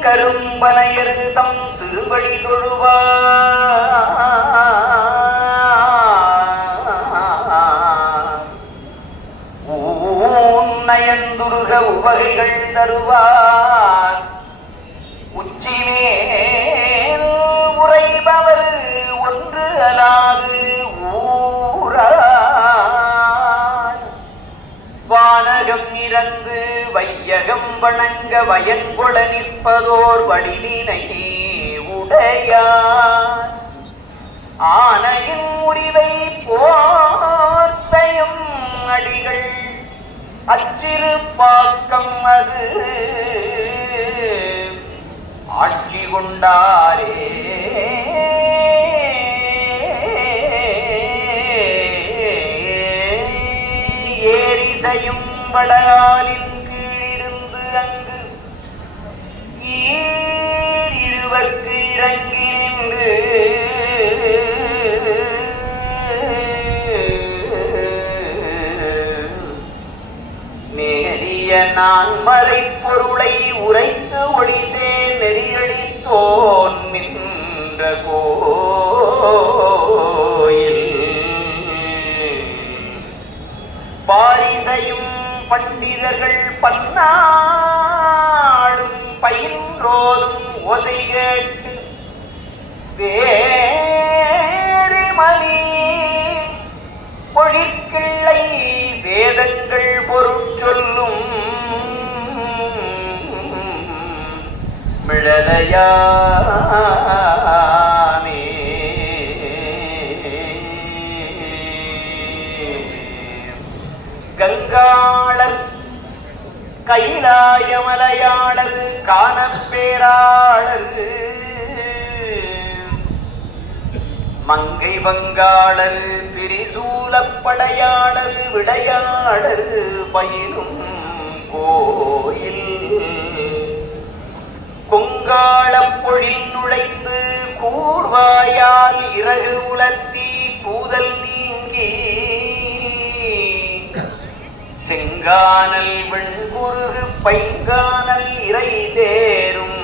கரும்பனையர் தம் திருவடி தொழுவார் நயந்துருக உவகைகள் தருவார் உச்சிமேல் உரைபவர் ஒன்று அலாது ஊரான் வானகம் இறந்து வையகம் வணங்க வயங்கொள நிற்பதோர் வடிவினை உடையார் ஆனையின் உரிவை போர்த்தையும் அடிகள் அச்சிறு பாக்கம் அது ஆட்சி கொண்டாரே ஏரிசையும் வடகாலின் கீழிருந்து அங்கு இருவர்க்கு இறங்கி நின்று நான் மறை பொருளை உரைத்து ஒளிசே நெறியடித்தோன் நின்ற கோயில் பாரிசையும் பண்டிதர்கள் பன்னாடும் பயின்றோதும் ஓசை கேட்டு வேறு மணி பொழிற்கிள்ளை வேதங்கள் பொருட்சொல்லும் மிழலையாமே கங்காளர் கைலாயமலையாளர் காணப்பேராளர் மங்கை வங்காளர் திரிசூலப்படையாளர் விடையாளர் பயிலும் கோயில் கொங்காளப் பொழில் நுழைந்து கூர்வாயால் இறகு உலர்த்தி கூதல் நீங்கி செங்கானல் வெண்குருகு பைங்கானல் இறை தேரும்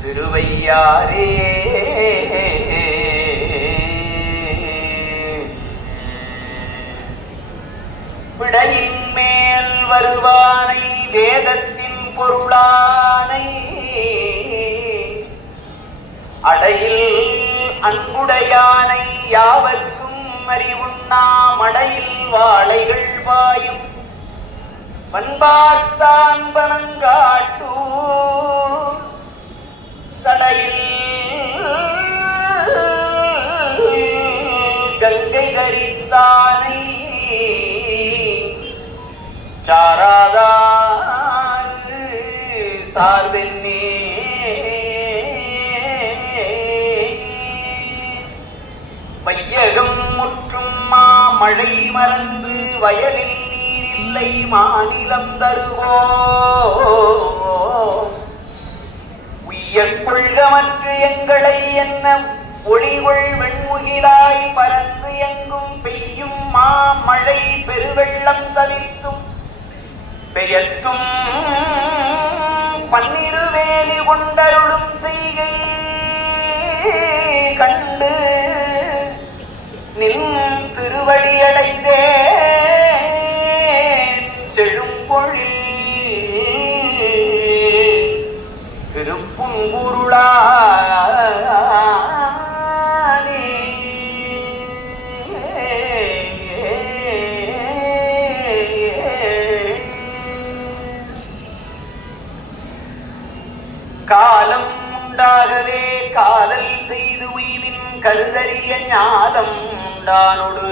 திருவையாரே விடையின் மேல் வருவானை வேதத்தின் பொருளானை அடையில் அன்புடையானை யாவர்க்கும் அறிவுண்ணா மடையில் வாழைகள் பாயும் பண்பாத்தான் பனங்காட்டூர் சடையில் கங்கை கரித்தானை சாராதாறு சார்வென்னே வையகம் முற்றும் மாமழை மறந்து வயலில் நீரில்லை மாநிலம் தருவோ உய்யக் கொள்கமற்று எங்களை என்ன ஒளிகொள் வெண்முகிலாய் பறந்து எங்கும் பெய்யும் மாமழை பெருவெள்ளம் தவிர்த்தும் பெயர்த்தும் பன்னிருவேலி கொண்டருளும் செய்கை கண்டு நின் திருவடி அடைந்தேன் செழும்பொழில் திருப்புங்குருளா காலம் உண்டாகவே காதல் செய்து உய்வின் கருதறிய ஞானம் உண்டானொடு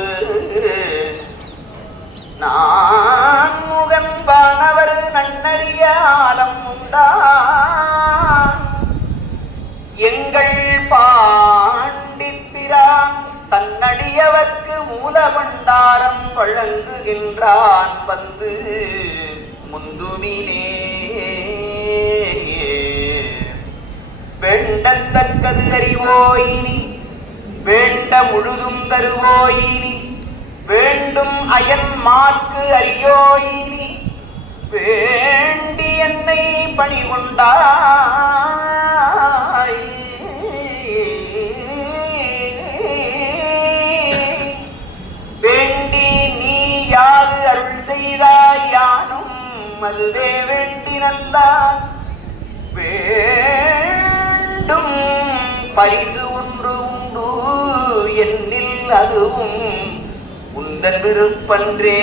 நான் முகன்பானவர் நன்னறிய ஆலம் உண்டான் எங்கள் பாண்டிப்பிரான் தன்னடியவர்க்கு மூலபண்டாரம் வழங்குகின்றான் வந்து முந்துமினே வேண்டத்தக்கது அறிவோயினி வேண்ட முழுதும் தருவோயினி வேண்டும் அயன் மாற்கு அறியோயினி வேண்டி என்னை பணி கொண்டாய். வேண்டி நீ யாது அருள் செய்தாய் யானும் அதுவே வேண்டி நல்லார். வேண்டும் பரிசு ஒன்று உண்டு என்னில் அதுவும் உந்தன் விருப்பன்றே.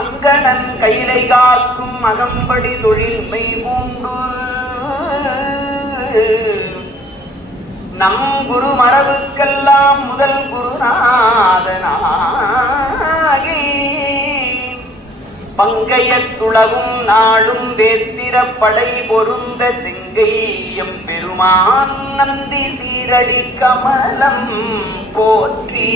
அங்கணன் கையிலை காக்கும் அகம்படி தொழில்மை பூண்டு நம் குரு மரபுக்கெல்லாம் முதல் குருநாதனாகி பங்கையத்துளவும் நாளும் வேத்திர படை பொருந்த செங்கையம் பெருமான் நந்தி சீரடி கமலம் போற்றி.